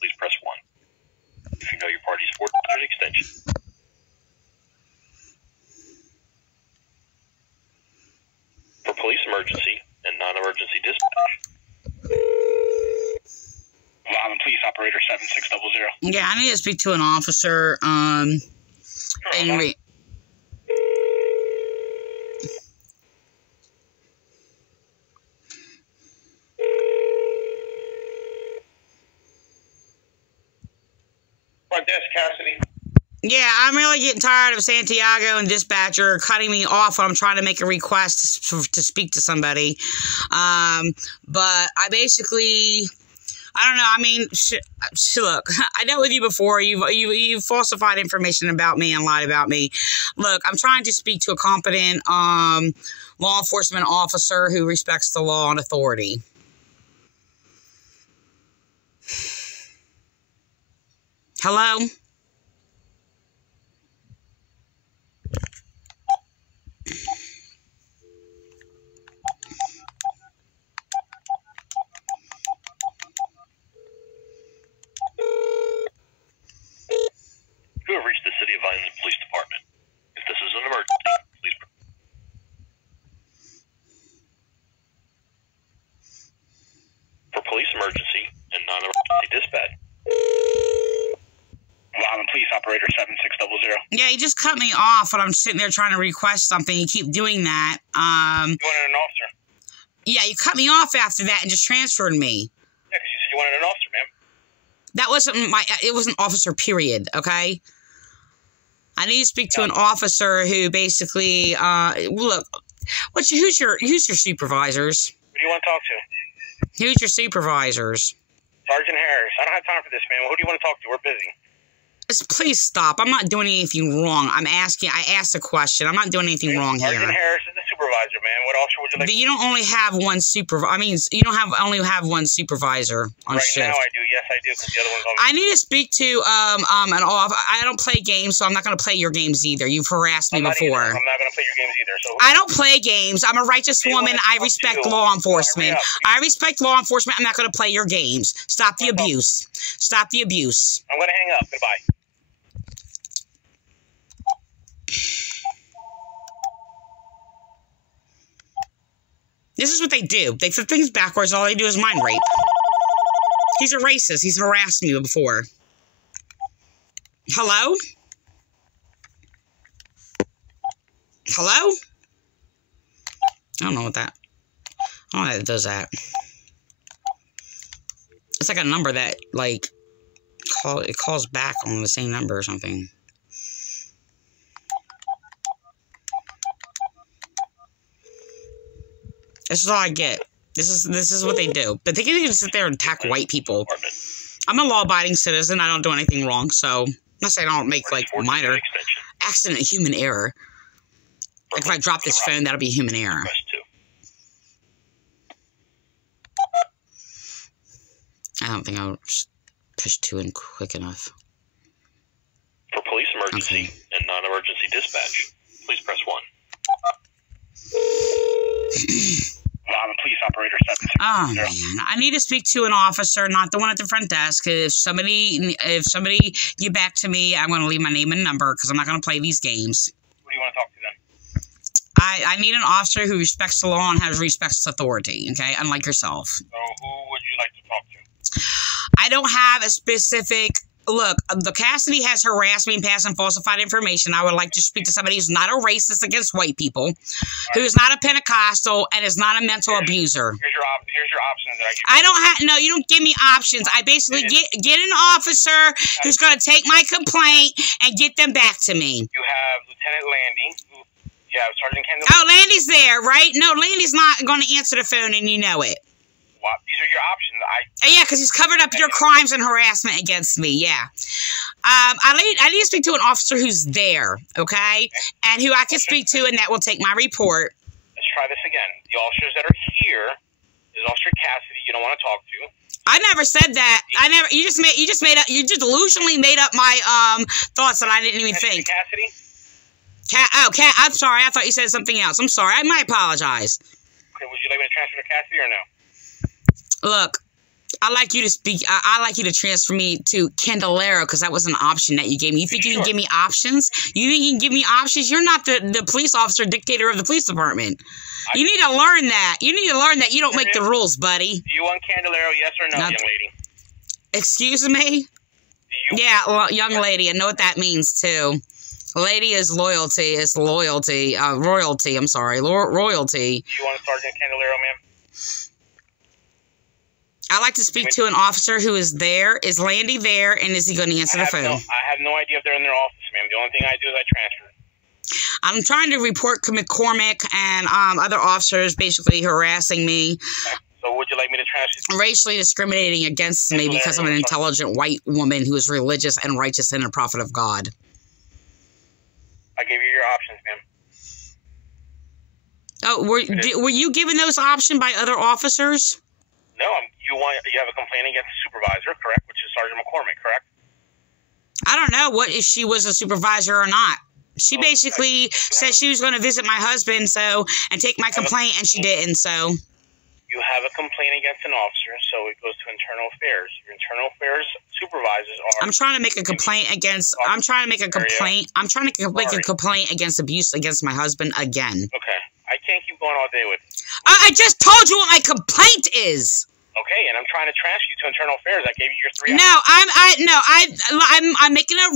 please press 1. If you know your party's 4-digit extension. For police emergency and non-emergency dispatch. Vineland Police operator 7600. Yeah, I need to speak to an officer. Front desk, Cassidy. Yeah, I'm really getting tired of Santiago and dispatcher cutting me off when I'm trying to make a request to speak to somebody. But I basically, I don't know. I mean, look, I dealt with you before. You've falsified information about me and lied about me. Look, I'm trying to speak to a competent law enforcement officer who respects the law and authority. Hello? You have reached the City of Vineland Police Department. If this is an emergency, please. For police emergency and non-emergency dispatch. Vineland Police operator 7600. Yeah, you just cut me off when I'm sitting there trying to request something. You keep doing that. You wanted an officer? Yeah, you cut me off after that and just transferred me. Yeah, because you said you wanted an officer, ma'am. That wasn't it wasn't officer, period, okay? I need to speak to an officer who basically, look, who's your supervisors? Who do you want to talk to? Who's your supervisors? Sergeant Harris. I don't have time for this, man. Who do you want to talk to? We're busy. Please stop. I'm not doing anything wrong. I asked a question. I'm not doing anything wrong here. Sergeant Harris is the supervisor, man. What officer would you like? But you don't only have one supervisor. I mean, you don't only have one supervisor on shift. Right now I do. Yes, I do, because the other one's on. I need to speak to an off. I don't play games, so I'm not going to play your games either. You've harassed me before. I'm not going to play your games either. So I don't play games. I'm a righteous woman. I respect law enforcement. I respect law enforcement. I'm not going to play your games. Stop the abuse. Stop the abuse. I'm going to hang up. Goodbye. This is what they do. They flip things backwards. All they do is mind rape. He's a racist. He's harassed me before. Hello? Hello? I don't know what that... I don't know that it does that. It's like a number that, like, it calls back on the same number or something. This is all I get. This is what they do. But they can just sit there and attack white people. I'm a law-abiding citizen. I don't do anything wrong, so unless I don't make, like, minor accident, human error. Like, if I drop this phone, that'll be human error. I don't think I'll push 2 in quick enough. For police emergency and non-emergency dispatch, please press 1. I'm a police operator 7600. Oh man, I need to speak to an officer, not the one at the front desk. If somebody get back to me, I'm going to leave my name and number because I'm not going to play these games. Who do you want to talk to then? I need an officer who respects the law and has respects authority. Okay, unlike yourself. So who would you like to talk to? I don't have a specific. Look, the Cassidy has harassed me and passed and falsified information. I would like to speak to somebody who's not a racist against white people, who's not a Pentecostal, and is not a mental abuser. Here's your options that I give you. I don't have, no, you don't give me options. I basically get an officer who's going to take my complaint and get them back to me. You have Lieutenant Landy. You have Sergeant Kendall. Oh, Landy's there, right? No, Landy's not going to answer the phone, and you know it. Well, these are your options. Yeah, because he's covered up your crimes and harassment against me, yeah. I need to speak to an officer who's there, okay? And who I can speak to, and that will take my report. Let's try this again. The officers that are here is Officer Cassidy you don't want to talk to. I never said that. You just delusionally made up my thoughts that I didn't even think. Cassidy? I'm sorry. I thought you said something else. I'm sorry. I might apologize. Okay, would you like me to transfer to Cassidy or no? Look, I like you to speak. I like you to transfer me to Candelero because that was an option that you gave me. You think you can give me options? You think you can give me options? You're not the police officer dictator of the police department. You need to learn that. You need to learn that you don't make the rules, buddy. Do you want Candelero, yes or no, young lady? Excuse me? Yeah, young lady. I know what that means, too. Lady is loyalty. Royalty. I'm sorry. Royalty. Do you want Sergeant Candelero, ma'am? I like to speak to an officer who is there. Is Landy there, and is he going to answer the phone? I have no idea if they're in their office, ma'am. The only thing I do is I transfer. I'm trying to report McCormick and other officers basically harassing me. Okay. So would you like me to transfer? Racially discriminating against me because I'm an intelligent white woman who is religious and righteous and a prophet of God. I gave you your options, ma'am. Oh, were you given those options by other officers? No, you have a complaint against the supervisor, correct? Which is Sergeant McCormick, correct? I don't know what if she was a supervisor or not. She basically said she was going to visit my husband and take my complaint, and she didn't. So you have a complaint against an officer, so it goes to internal affairs. Your internal affairs supervisors are. I'm trying to make a complaint against. I'm trying to make a complaint. I'm trying to make a complaint against abuse against my husband again. Okay, I can't keep going all day with. I just told you what my complaint is. Okay, and I'm trying to transfer you to internal affairs. I gave you your 3 options. I'm making a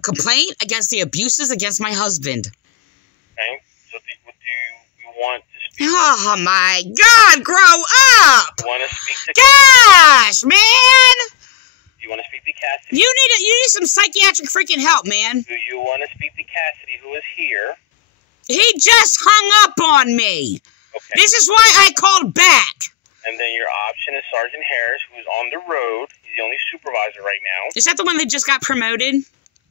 complaint against the abuses against my husband. Okay, so do you want to speak? Oh my God, grow up! You want to speak to? Gosh, man! Do you want to speak to Cassidy? You need some psychiatric freaking help, man. Do you want to speak to Cassidy, who is here? He just hung up on me. Okay. This is why I called back. And then your option is Sergeant Harris, who's on the road. He's the only supervisor right now. Is that the one that just got promoted?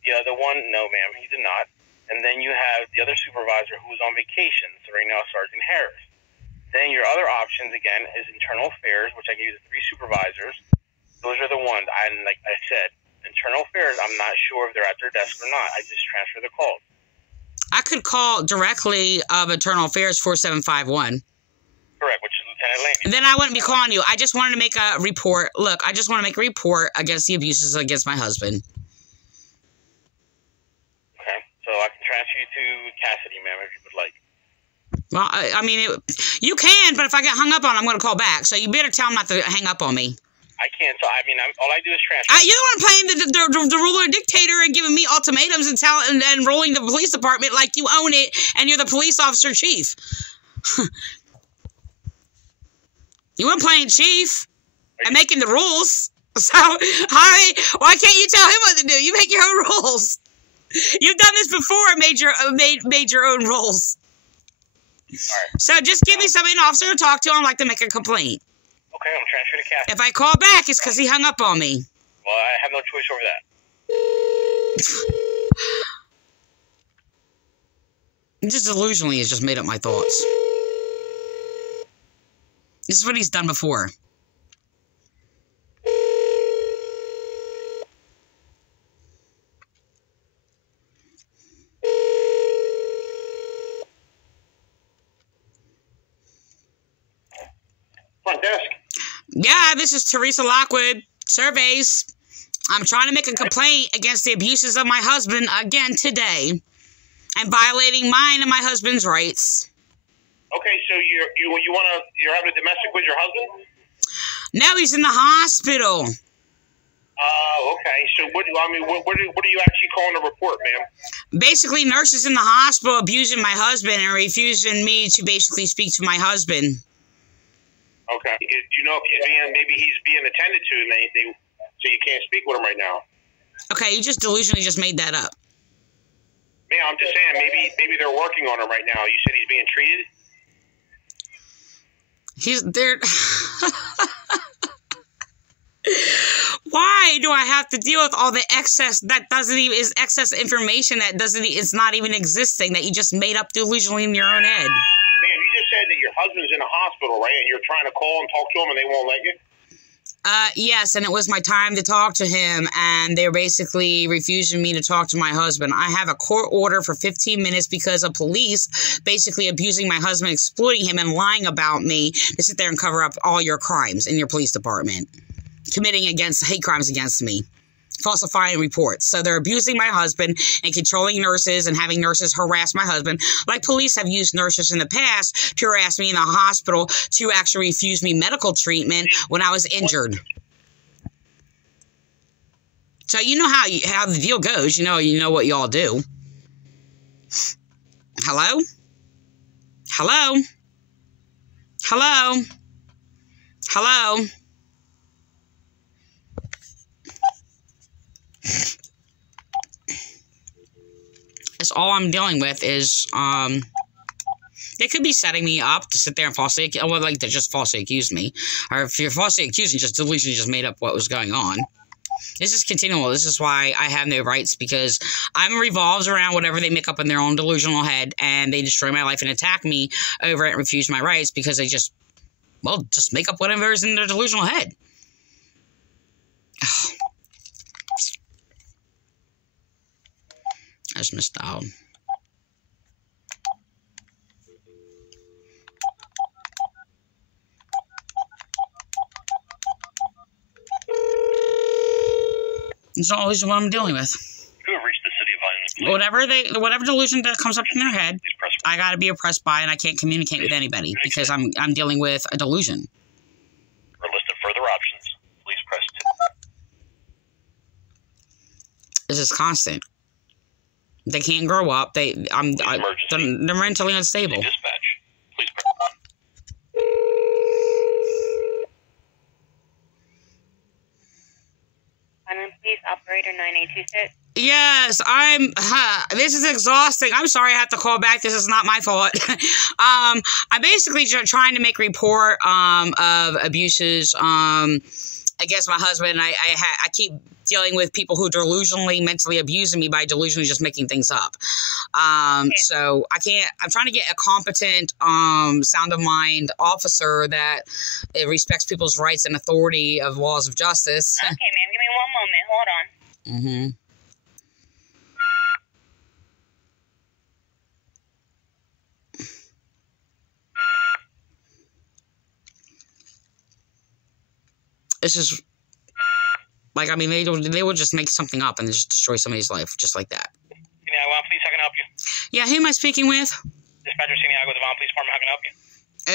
The other one, no, ma'am, he did not. And then you have the other supervisor who's on vacation. So right now, Sergeant Harris. Then your other options, again, is internal affairs, which I gave you the 3 supervisors. Those are the ones. Like I said, internal affairs, I'm not sure if they're at their desk or not. I just transfer the calls. I could call directly of internal affairs 4751. Correct, which is Lieutenant Laney. Then I wouldn't be calling you. I just wanted to make a report. Look, I just want to make a report against the abuses against my husband. Okay, so I can transfer you to Cassidy, ma'am, if you would like. Well, I mean, you can, but if I get hung up on, I'm going to call back. So you better tell him not to hang up on me. I can't. So I mean, all I do is transfer. You're the one playing the ruler and dictator and giving me ultimatums and rolling the police department like you own it and you're the police officer chief. You weren't playing chief and making the rules. So why can't you tell him what to do? You make your own rules. You've done this before and made your own rules. All right. So just give me somebody, an officer to talk to. I'd like to make a complaint. Okay, I'm transferring to Cassidy. If I call back, it's because he hung up on me. Well, I have no choice over that. Just delusionally has just made up my thoughts. This is what he's done before. Front desk. Yeah, this is Teresa Lockwood. Surveys. I'm trying to make a complaint against the abuses of my husband again today. And violating mine and my husband's rights. Okay, so you're having a domestic with your husband? No, he's in the hospital. Okay. So what are you actually calling a report, ma'am? Basically, nurses in the hospital abusing my husband and refusing me to basically speak to my husband. Okay. Do you know if maybe he's being attended to, and so you can't speak with him right now? Okay, you just delusionally just made that up. Man, I'm just saying maybe they're working on him right now. You said he's being treated. Why do I have to deal with all the excess is excess information that it's not even existing, that you just made up delusionally in your own head? Man, you just said that your husband's in a hospital, right? And you're trying to call and talk to him and they won't let you? Yes, and it was my time to talk to him, and they're basically refusing me to talk to my husband. I have a court order for 15 minutes because of police basically abusing my husband, exploiting him, and lying about me to sit there and cover up all your crimes in your police department, committing hate crimes against me, falsifying reports. So they're abusing my husband and controlling nurses and having nurses harass my husband, like police have used nurses in the past to harass me in the hospital to actually refuse me medical treatment when I was injured. So you know how the deal goes. You know what y'all do. Hello? Hello? Hello? Hello? That's all I'm dealing with is, they could be setting me up to sit there and falsely accuse me. Or if you're falsely accusing, just delusionally just made up what was going on. This is continual. This is why I have no rights, because I'm revolves around whatever they make up in their own delusional head, and they destroy my life and attack me over it and refuse my rights because they just make up whatever is in their delusional head. I just missed out. It's always what I'm dealing with. You have reached the city of Vineland Police. Whatever delusion that comes up in their head, I gotta be oppressed by, and I can't communicate with anybody because I'm dealing with a delusion. For a list of further options, please press 2. This is constant. They can't grow up. They're mentally unstable. Dispatch. Please press 1. Vineland Police, operator 9826. Yes, this is exhausting. I'm sorry I have to call back. This is not my fault. I'm basically trying to make report of abuses against my husband. I keep dealing with people who delusionally mentally abusing me by delusionally just making things up. So I'm trying to get a competent, sound of mind officer that respects people's rights and authority of laws of justice. Okay, ma'am, give me one moment. Hold on. Mm-hmm. It's just, like, I mean, they will just make something up and just destroy somebody's life, just like that. Vineland Police, how can I help you? Yeah, who am I speaking with? Dispatcher Santiago, the Vineland Police Department, how can I help you?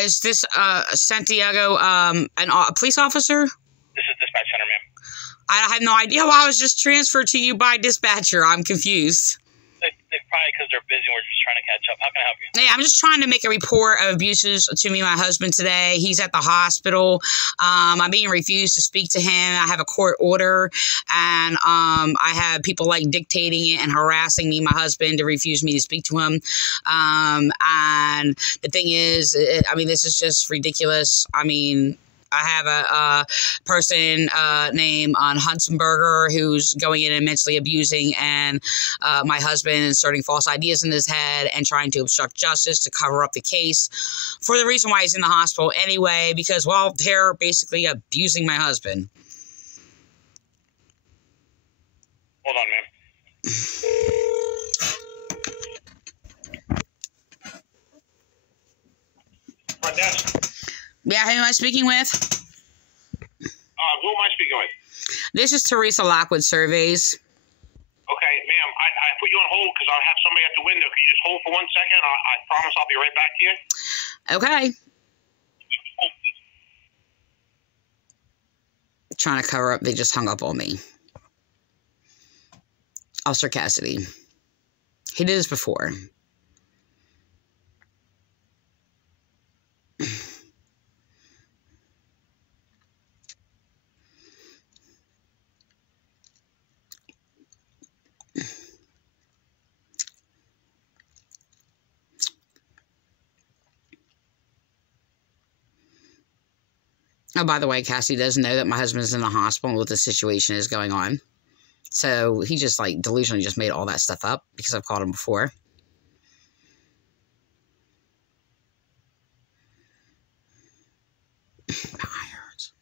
Is this, Santiago, a police officer? This is Dispatch Center, ma'am. I have no idea why I was just transferred to you by dispatcher. I'm confused. It's probably because they're busy and we're just trying to catch up. How can I help you? Yeah, I'm just trying to make a report of abuses to me and my husband today. He's at the hospital. I'm being refused to speak to him. I have a court order, and I have people like dictating it and harassing me, my husband, to refuse me to speak to him. And the thing is, this is just ridiculous. I have a person named Hunsenberger who's going in and mentally abusing my husband, inserting false ideas in his head and trying to obstruct justice to cover up the case for the reason why he's in the hospital anyway, because, well, they're basically abusing my husband. Hold on, ma'am. Front desk. Yeah, who am I speaking with? Who am I speaking with? This is Teresa Lockwood Surveys. Okay, ma'am, I put you on hold because I have somebody at the window. Can you just hold for 1 second? I promise I'll be right back to you. Okay. Trying to cover up, they just hung up on me. Officer Cassidy. He did this before. Oh, by the way, Cassie does know that my husband's in the hospital and what the situation is going on. So he just, like, delusionally just made all that stuff up because I've called him before. My eye hurts.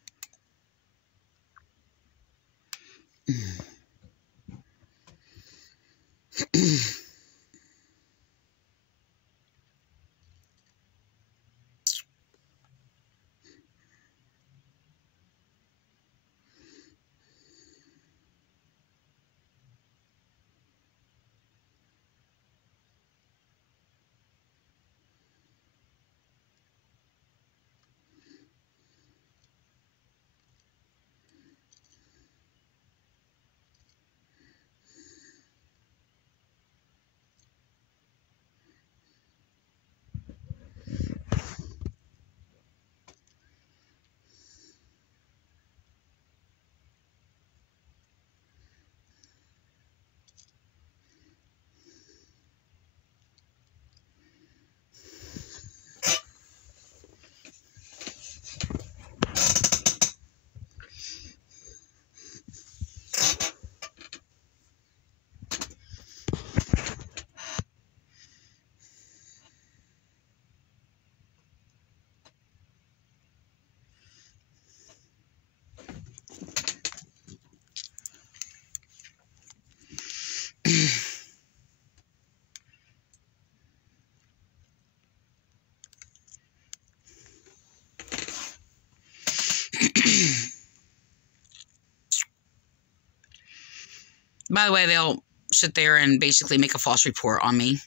By the way, they'll sit there and basically make a false report on me.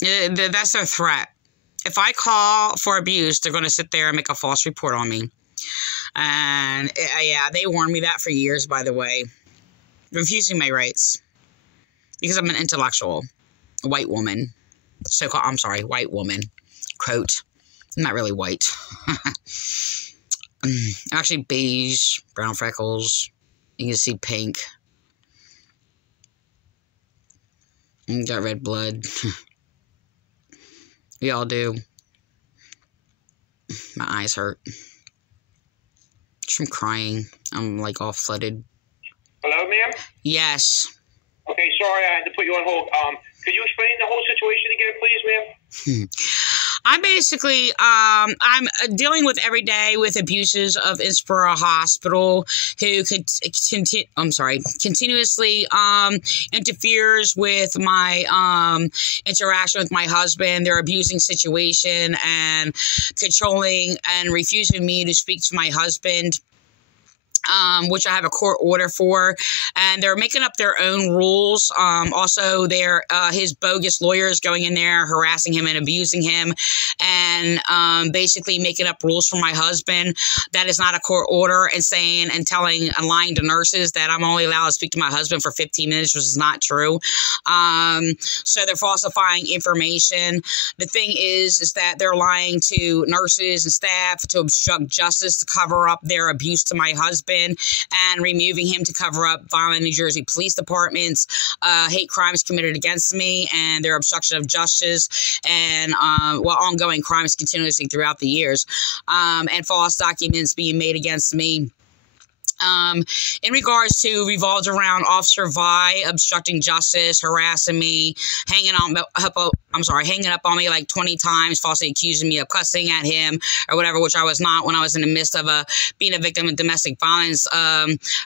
That's their threat. If I call for abuse, they're going to sit there and make a false report on me. And yeah, they warned me that for years, by the way. Refusing my rights. Because I'm an intellectual. A white woman. So-called, I'm sorry, white woman. Quote. I'm not really white. I'm actually beige, brown freckles. You can see pink. And got red blood. We all do. My eyes hurt. Just from crying. I'm like all flooded. Hello, ma'am? Yes. Okay, sorry I had to put you on hold. Could you explain the whole situation again, please, ma'am? I basically, I'm dealing with every day with abuses of Inspira Hospital, who continuously interferes with my interaction with my husband. They're abusing situation and controlling and refusing me to speak to my husband. Which I have a court order for, and they're making up their own rules. Also, his bogus lawyers going in there, harassing him and abusing him, and basically making up rules for my husband. That is not a court order, and saying and telling and lying to nurses that I'm only allowed to speak to my husband for 15 minutes, which is not true. So they're falsifying information. The thing is that they're lying to nurses and staff to obstruct justice, to cover up their abuse to my husband, and removing him to cover up Vineland, New Jersey Police Department's hate crimes committed against me and their obstruction of justice and ongoing crimes continuously throughout the years, and false documents being made against me. In regards to revolved around Officer Vi obstructing justice, harassing me, hanging up on me like 20 times, falsely accusing me of cussing at him or whatever, which I was not when I was in the midst of being a victim of domestic violence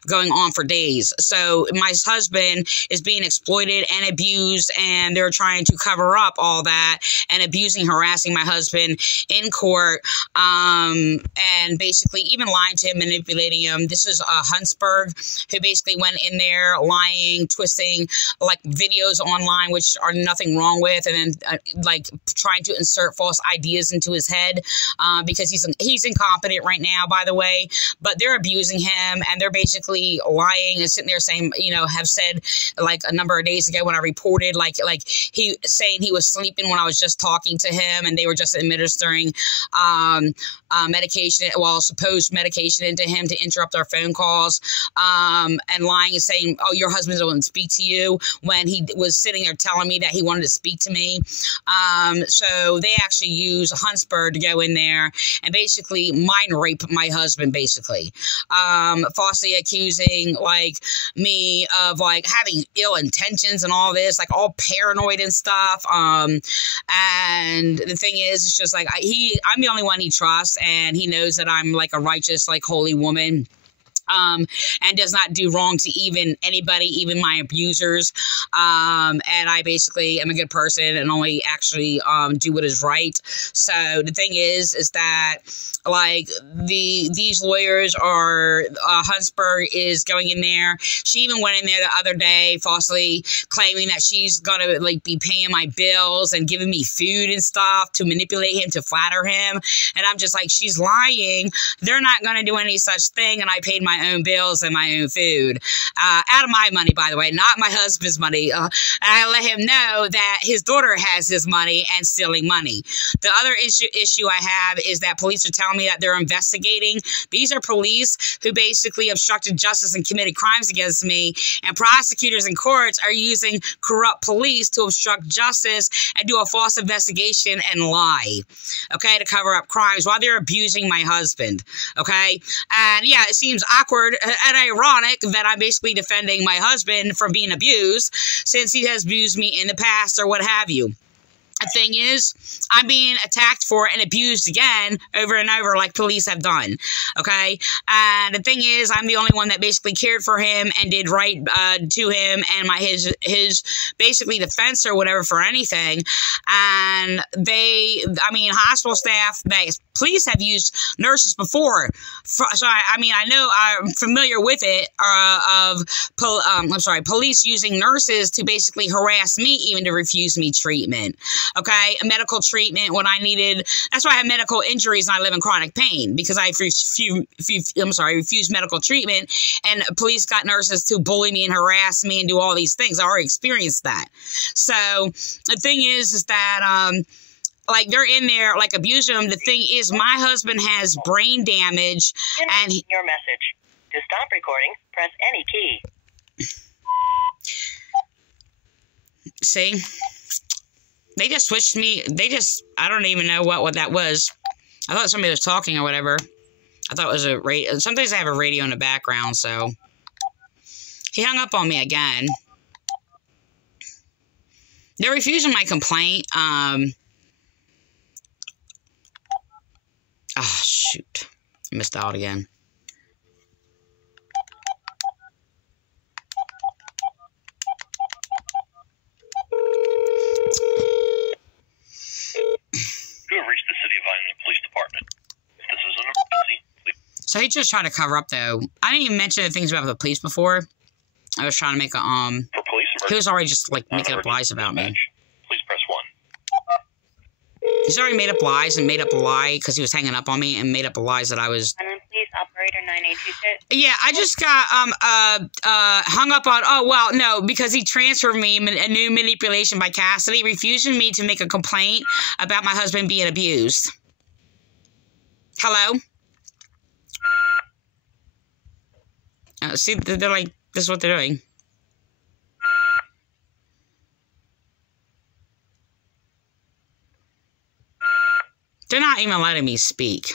going on for days. So my husband is being exploited and abused, and they're trying to cover up all that and abusing, harassing my husband in court, and basically even lying to him, manipulating him. This is Huntsberg, who basically went in there lying, twisting like videos online, which are nothing wrong with, and then like trying to insert false ideas into his head because he's incompetent right now, by the way. But they're abusing him, and they're basically lying and sitting there saying, have said like a number of days ago when I reported like he saying he was sleeping when I was just talking to him, and they were just administering medication, supposed medication into him to interrupt our phone calls, and lying and saying, oh, your husband doesn't speak to you, when he was sitting there telling me that he wanted to speak to me. So they actually use Huntsberg to go in there and basically mind rape my husband, basically, falsely accusing like me of like having ill intentions and all this, like all paranoid and stuff. And the thing is, it's just like I'm the only one he trusts. righteous, and he knows that I'm like a righteous, like holy woman. And does not do wrong to even anybody, even my abusers. And I basically am a good person and only actually do what is right. So the thing is that like these lawyers are Huntsberg is going in there. She even went in there the other day falsely claiming that she's gonna like be paying my bills and giving me food and stuff to manipulate him, to flatter him. And I'm just like, she's lying. They're not gonna do any such thing. And I paid my own bills and my own food out of my money, by the way, not my husband's money. And I let him know that his daughter has his money and stealing money. The other issue I have is that police are telling me that they're investigating. These are police who basically obstructed justice and committed crimes against me, and prosecutors and courts are using corrupt police to obstruct justice and do a false investigation and lie, okay, to cover up crimes while they're abusing my husband, okay? And yeah, it seems awkward and ironic that I'm basically defending my husband from being abused since he has abused me in the past or what have you. The thing is, I'm being attacked for and abused again over and over like police have done, okay? And the thing is, I'm the only one that basically cared for him and did right to him and his basically defense or whatever for anything. And hospital staff, police have used nurses before. So, I know I'm familiar with it police using nurses to basically harass me, even to refuse me treatment. Okay, a medical treatment when I needed. That's why I have medical injuries and I live in chronic pain, because I refused medical treatment, and police got nurses to bully me and harass me and do all these things. I already experienced that. So the thing is that like they're in there like abusing him. The thing is, my husband has brain damage, and your message. To stop recording, press any key. See. They just switched me. I don't even know what that was. I thought somebody was talking or whatever. I thought it was a radio. Sometimes I have a radio in the background, so. He hung up on me again. They're refusing my complaint. Oh, shoot. I missed out again. You have reached the City of Vineland Police Department. If this is an emergency, please. So he's just trying to cover up, though. I didn't even mention the things about the police before. I was trying to make a, For police emergency, he was already just, like, making up lies about me. Please press 1. He's already made up lies and made up a lie because he was hanging up on me and made up lies that I was... Vineland Police, operator 9826. Yeah, I just got hung up on, oh, well, no, because he transferred me a new manipulation by Cassidy, refusing me to make a complaint about my husband being abused. Hello? See, they're like, this is what they're doing. They're not even letting me speak.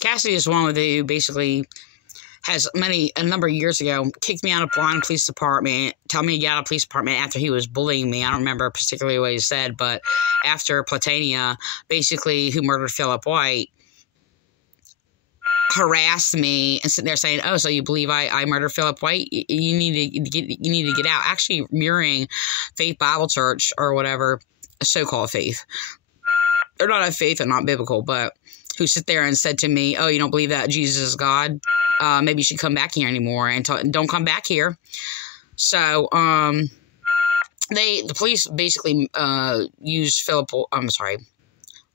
Cassidy is one who basically has a number of years ago kicked me out of Vineland Police Department, told me to get out of police department after he was bullying me. I don't remember particularly what he said, but after Platania, basically, who murdered Philip White, harassed me and sitting there saying, "Oh, so you believe I murdered Philip White? You need to get out." Actually, mirroring Faith Bible Church or whatever, so-called faith. They're not a faith and not biblical, but who sit there and said to me, "Oh, you don't believe that Jesus is God? Maybe you should come back here anymore and don't come back here." So, the police basically used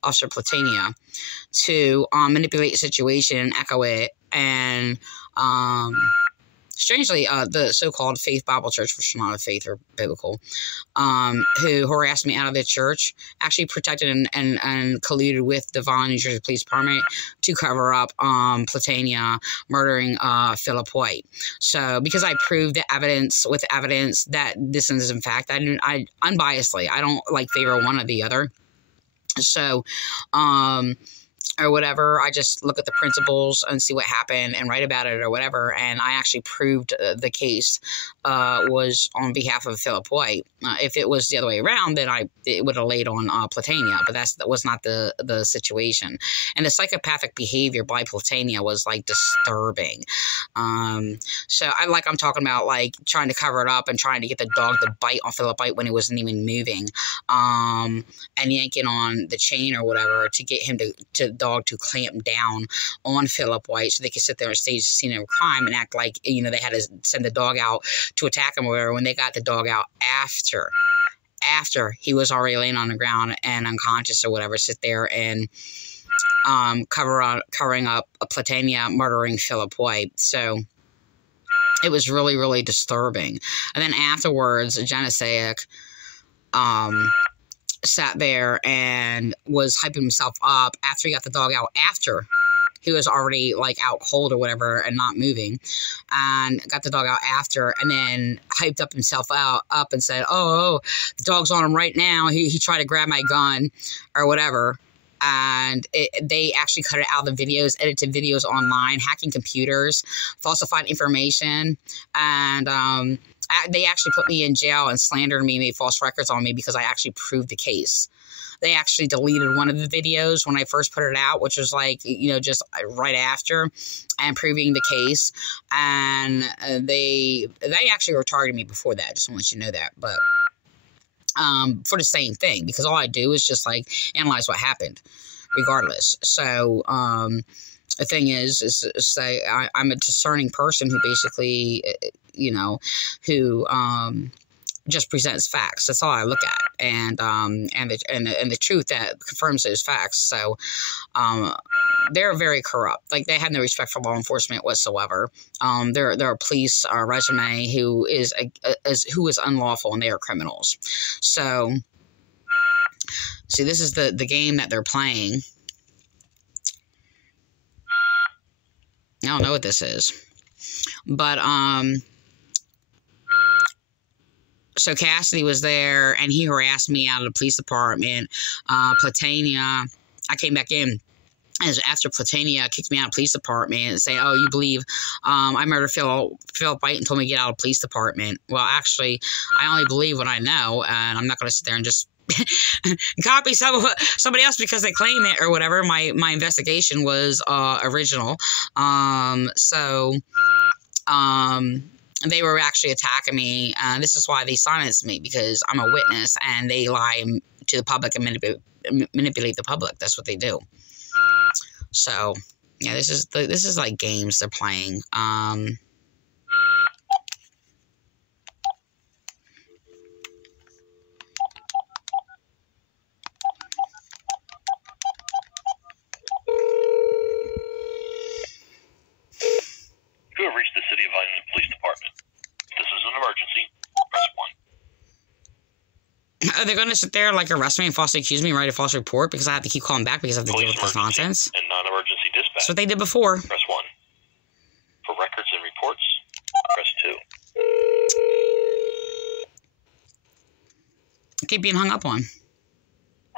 Officer Platania to manipulate the situation and echo it, and strangely, the so-called Faith Bible Church, which is not a faith or biblical, who harassed me out of the church, actually protected and colluded with the Vineland, New Jersey Police Department to cover up Platania murdering Philip White. So, because I proved the evidence that this is in fact, I unbiasedly, I don't like favor one or the other. So, or whatever, I just look at the principles and see what happened and write about it or whatever, and I actually proved the case was on behalf of Philip White. If it was the other way around, then it would have laid on Platania, but that was not the situation. And the psychopathic behavior by Platania was, like, disturbing. So I'm talking about, like, trying to cover it up and trying to get the dog to bite on Philip White when he wasn't even moving, and yanking on the chain or whatever to get him to dog to clamp down on Philip White so they could sit there and stage the scene of a crime and act like, you know, they had to send the dog out to attack him or whatever, when they got the dog out after he was already laying on the ground and unconscious or whatever, sit there and covering up Platania murdering Philip White. So it was really, really disturbing. And then afterwards, Genesaic sat there and was hyping himself up after he got the dog out, after he was already, like, out cold or whatever and not moving, and got the dog out after, and then hyped up himself up and said, oh, the dog's on him right now. He tried to grab my gun or whatever. And they actually cut it out of the videos, edited videos online, hacking computers, falsified information, and they actually put me in jail and slandered me, made false records on me because I actually proved the case. They actually deleted one of the videos when I first put it out, which was, like, you know, just right after, and proving the case. And they actually were targeting me before that. Just want to let you know that. But for the same thing, because all I do is just, like, analyze what happened, regardless. So the thing is say I'm a discerning person who basically, you know, who just presents facts. That's all I look at, and the truth that confirms those facts. So they're very corrupt. Like, they have no respect for law enforcement whatsoever. They're a police resume who is unlawful, and they are criminals. So, see, this is the game that they're playing. I don't know what this is, but so Cassidy was there, and he harassed me out of the police department. Platania, I came back in as after Platania kicked me out of the police department and say, "Oh, you believe I murdered Philip White and told me to get out of the police department." Well, actually, I only believe what I know, and I'm not going to sit there and just copy somebody else because they claim it or whatever. My investigation was original. They were actually attacking me. This is why they silenced me, because I'm a witness, and they lie to the public and manipulate the public. That's what they do. So, yeah, this is like games they're playing. You have reached the City of Vineland Police Department. If this is an emergency, press 1. Are they going to sit there, like, arrest me and falsely accuse me and write a false report because I have to keep calling back because I have to deal with this nonsense? And non-emergency dispatch. That's what they did before. Press 1. For records and reports, press 2. I keep being hung up on.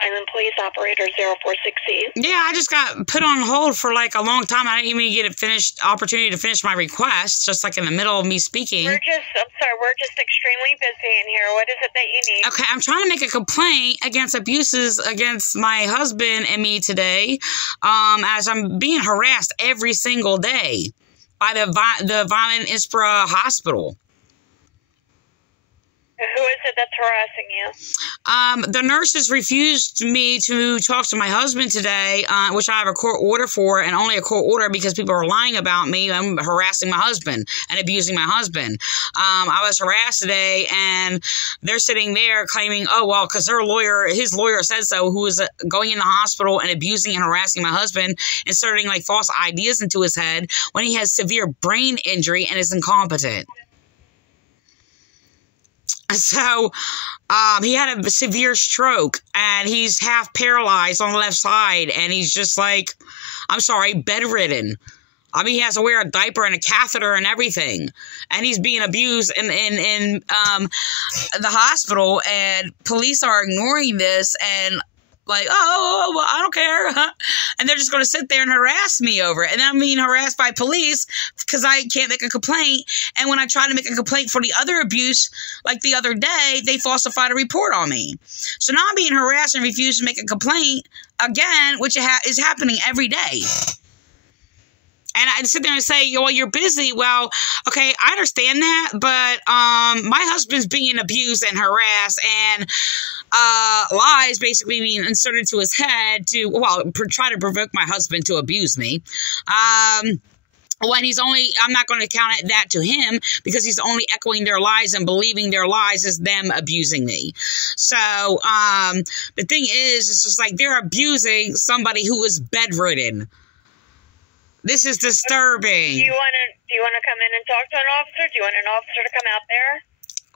Vineland Police operator 046C. Yeah, I just got put on hold for like a long time. I didn't even get opportunity to finish my request, just like in the middle of me speaking. I'm sorry, we're just extremely busy in here. What is it that you need? Okay, I'm trying to make a complaint against abuses against my husband and me today, as I'm being harassed every single day by the Vineland Hospital. Who is it that's harassing you? The nurses refused me to talk to my husband today, which I have a court order for, and only a court order because people are lying about me. I'm harassing my husband and abusing my husband. I was harassed today, and they're sitting there claiming, oh, well, because his lawyer said so, who is going in the hospital and abusing and harassing my husband, inserting like false ideas into his head when he has severe brain injury and is incompetent. So, he had a severe stroke, and he's half paralyzed on the left side, and he's just like, I'm sorry, bedridden. I mean, he has to wear a diaper and a catheter and everything, and he's being abused in the hospital, and police are ignoring this, and like, oh, well, I don't care. And they're just going to sit there and harass me over it. And I'm being harassed by police because I can't make a complaint. And when I try to make a complaint for the other abuse, like the other day, they falsified a report on me. So now I'm being harassed and refused to make a complaint again, which is happening every day. And I sit there and say, well, you're busy. Well, okay, I understand that, but my husband's being abused and harassed, and lies basically being inserted to his head to, well, try to provoke my husband to abuse me. When I'm not going to count that to him because he's only echoing their lies and believing their lies is them abusing me. So, the thing is, it's just like they're abusing somebody who is bedridden. This is disturbing. Do you want to come in and talk to an officer? Do you want an officer to come out there?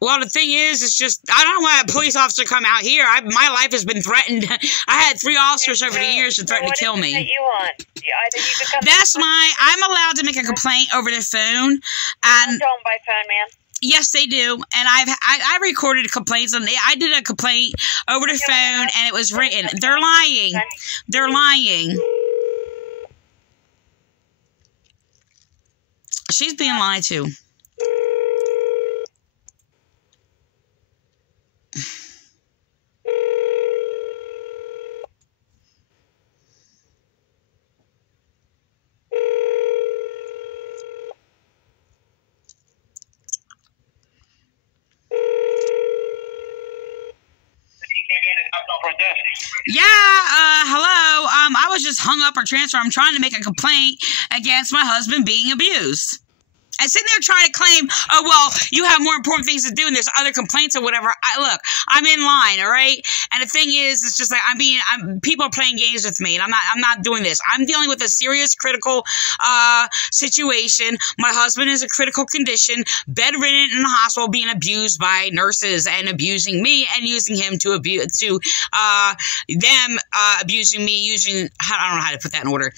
Well, the thing is, it's just, I don't want a police officer to come out here. My life has been threatened. I had 3 officers over the years to threaten to kill me. What is it that you want? Either you can come I'm allowed to make a complaint over the phone. And phone by phone, ma'am. yes, they do. And I recorded complaints, and I did a complaint over the phone, and it was written. They're lying. They're lying. She's being lied to. Yeah, hello. I was just hung up or transferred. I'm trying to make a complaint against my husband being abused. And sitting there trying to claim, oh, well, you have more important things to do and there's other complaints or whatever. Look, I'm in line, all right? And the thing is, it's just like people are playing games with me, and I'm not doing this. I'm dealing with a serious critical situation. My husband is a critical condition, bedridden in the hospital, being abused by nurses and abusing me and using him to abuse, abusing me, using, I don't know how to put that in order.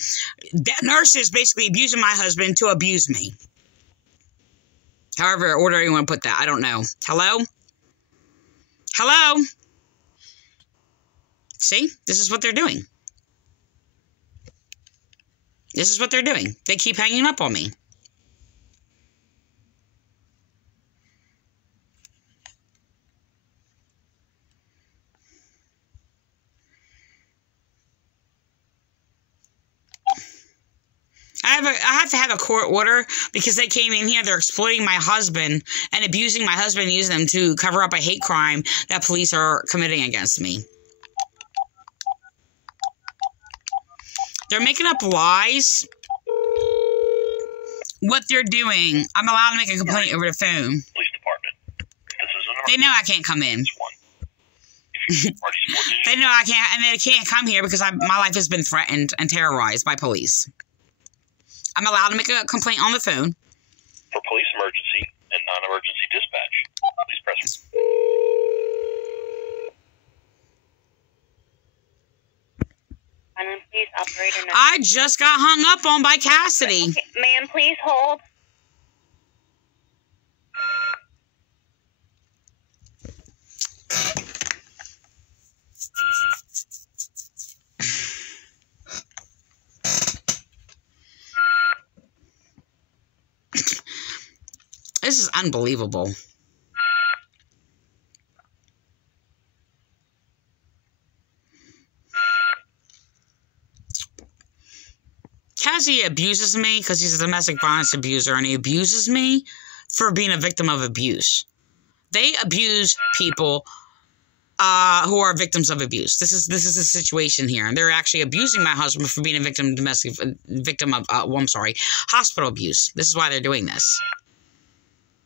Nurses basically abusing my husband to abuse me. However order you want to put that, I don't know. Hello? Hello? See? This is what they're doing. This is what they're doing. They keep hanging up on me. I have to have a court order because they came in here, they're exploiting my husband and abusing my husband and using them to cover up a hate crime that police are committing against me. They're making up lies. What they're doing, I'm allowed to make a complaint over the phone. Police department. This is They know I can't come in. They know I can't, and they can't come here because my life has been threatened and terrorized by police. I'm allowed to make a complaint on the phone. For police emergency and non-emergency dispatch, please press. Please, operator. I just got hung up on by Cassidy. Okay, ma'am, please hold. This is unbelievable. Cassie abuses me because he's a domestic violence abuser, and he abuses me for being a victim of abuse. They abuse people who are victims of abuse. This is the situation here. And they're actually abusing my husband for being a victim of hospital abuse. This is why they're doing this.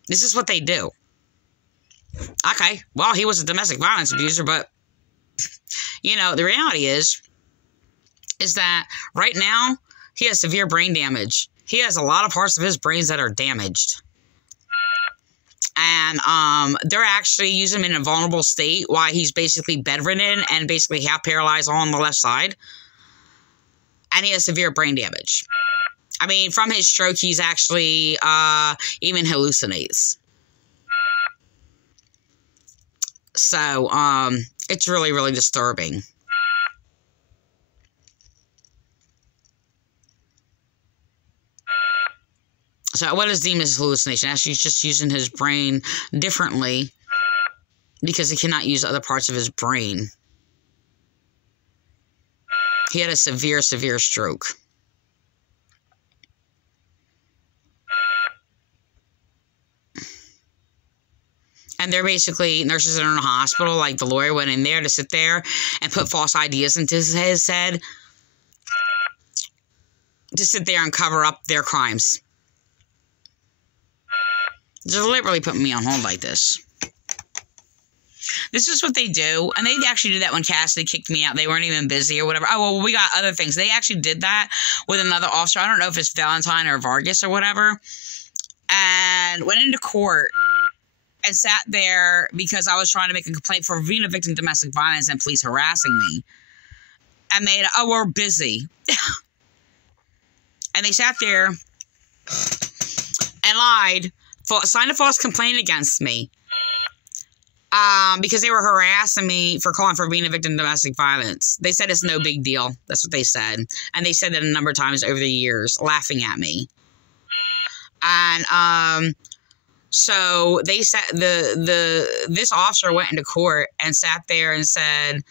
This is what they do. Okay, well, he was a domestic violence abuser, but, you know, the reality is that right now, he has severe brain damage. He has a lot of parts of his brains that are damaged. And they're actually using him in a vulnerable state while he's basically bedridden and basically half paralyzed on the left side. And he has severe brain damage. I mean, from his stroke, he's actually even hallucinates. So, it's really, really disturbing. So what is deemed as hallucination? Actually, he's just using his brain differently because he cannot use other parts of his brain. He had a severe, severe stroke. And they're basically nurses in a hospital, like the lawyer went in there to sit there and put false ideas into his head to sit there and cover up their crimes. They're deliberately putting me on hold like this. This is what they do. And they actually did that when Cassidy kicked me out. They weren't even busy or whatever. Oh, well, we got other things. They actually did that with another officer. I don't know if it's Valentine or Vargas or whatever. And went into court and sat there because I was trying to make a complaint for being a victim of domestic violence and police harassing me. And made, oh, we're busy. And they sat there and lied. Signed a false complaint against me because they were harassing me for calling for being a victim of domestic violence. They said it's no big deal. That's what they said. And they said that a number of times over the years, laughing at me. And so they said this officer went into court and sat there and said,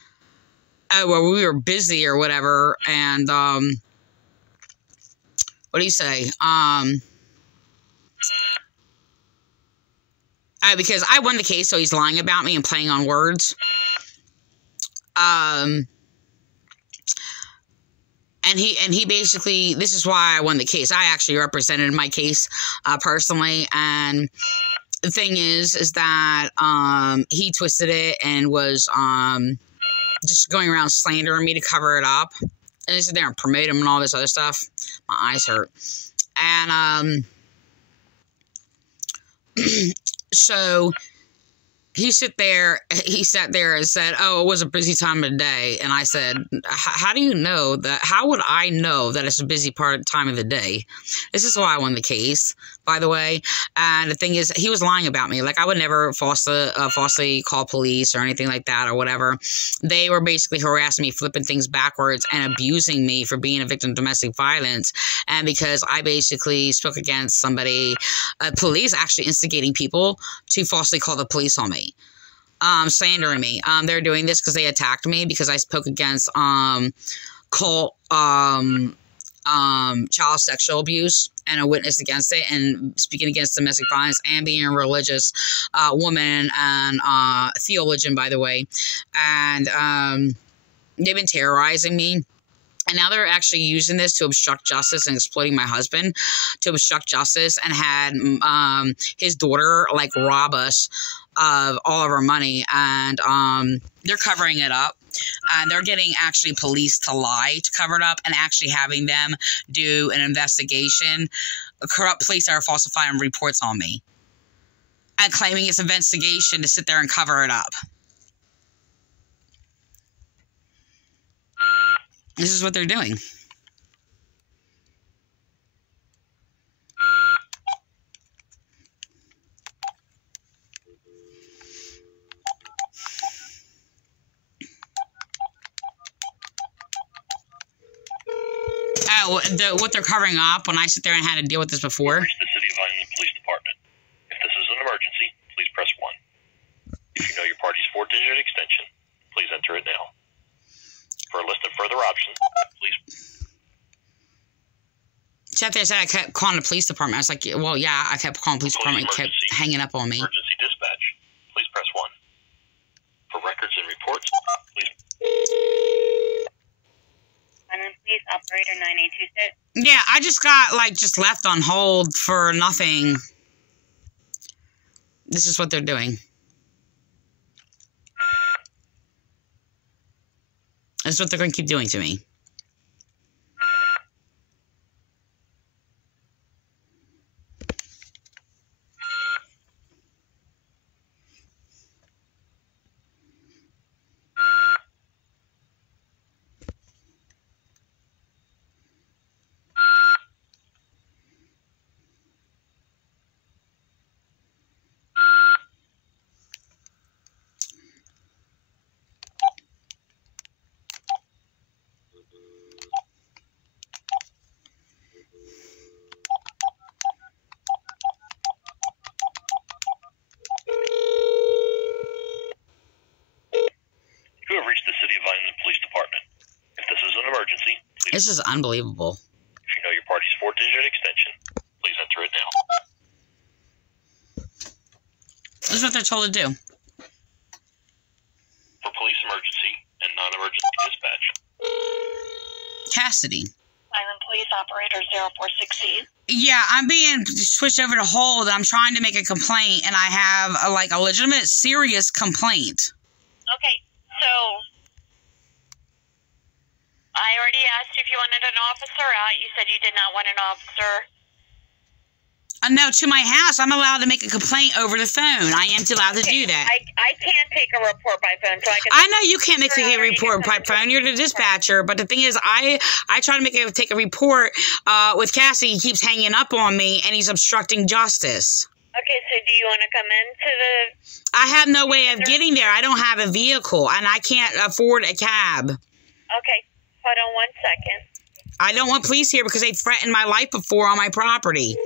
oh, well, we were busy or whatever. And what do you say? Because I won the case, so he's lying about me and playing on words. And he basically, this is why I won the case. I actually represented my case personally, and the thing is that he twisted it and was just going around slandering me to cover it up. And he sit there and promote him and all this other stuff. My eyes hurt. And so he sat there and said, oh, it was a busy time of the day. And I said, how do you know that? How would I know that it's a busy time of the day? This is why I won the case, by the way. And the thing is, he was lying about me. Like, I would never falsely call police or anything like that or whatever. They were basically harassing me, flipping things backwards and abusing me for being a victim of domestic violence. And because I basically spoke against somebody, police actually instigating people to falsely call the police on me. Slandering me. They're doing this because they attacked me because I spoke against cult child sexual abuse and a witness against it, and speaking against domestic violence and being a religious woman and theologian, by the way. And they've been terrorizing me. And now they're actually using this to obstruct justice and exploiting my husband to obstruct justice, and had his daughter, like, rob us of all of our money. And they're covering it up. And they're getting actually police to lie to cover it up, and actually having them do an investigation. Corrupt police are falsifying reports on me and claiming it's investigation to sit there and cover it up. This is what they're doing. Oh, what they're covering up when I sit there and had to deal with this before? Reach the City of Vineland Police Department. If the enter it now. For a list of further options, please. Sat there and said I kept calling the police department. I was like, well, yeah, I kept calling the police department. It kept hanging up on me. Emergency dispatch, please press 1. For records and reports, please. Vineland Police, operator 9826. Yeah, I just got, like, just left on hold for nothing. This is what they're doing. This is what they're going to keep doing to me. You have reached the City of Vineland Police Department. If this is an emergency, please. This is unbelievable. If you know your party's 4-digit extension, please enter it now. This is what they're told to do. For police emergency and non-emergency dispatch. Cassidy. Vineland Police, operator 0460. Yeah, I'm being switched over to hold. I'm trying to make a complaint, and I have a legitimate, serious complaint. Okay, so I already asked if you wanted an officer out. You said you did not want an officer. No, to my house. I'm allowed to make a complaint over the phone. I am allowed to do that. I can't take a report by phone, so I can. I know you can't make a report by phone. You're the dispatcher. But the thing is, I try to take a report with Cassie. He keeps hanging up on me, and he's obstructing justice. Okay, so do you want to come into the... I have no way of getting there. I don't have a vehicle, and I can't afford a cab. Okay, hold on 1 second. I don't want police here because they threatened my life before on my property.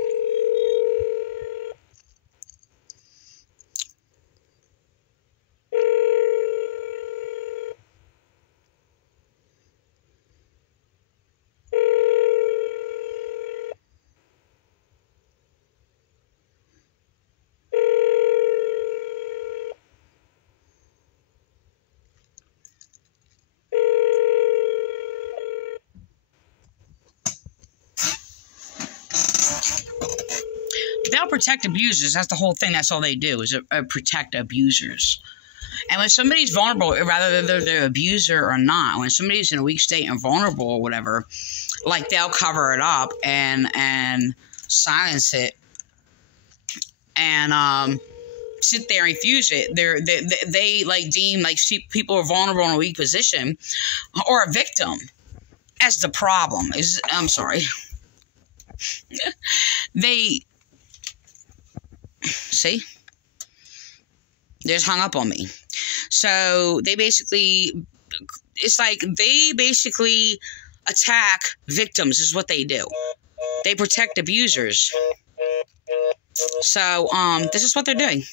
They'll protect abusers. That's the whole thing. That's all they do is protect abusers. And when somebody's vulnerable, rather they're the abuser or not, when somebody's in a weak state and vulnerable or whatever, like they'll cover it up and silence it and sit there and refuse it. They like deem like people are vulnerable in a weak position or a victim as the problem. I'm sorry. They see, they just hung up on me. So they basically, it's like they basically attack victims is what they do. They protect abusers. So this is what they're doing.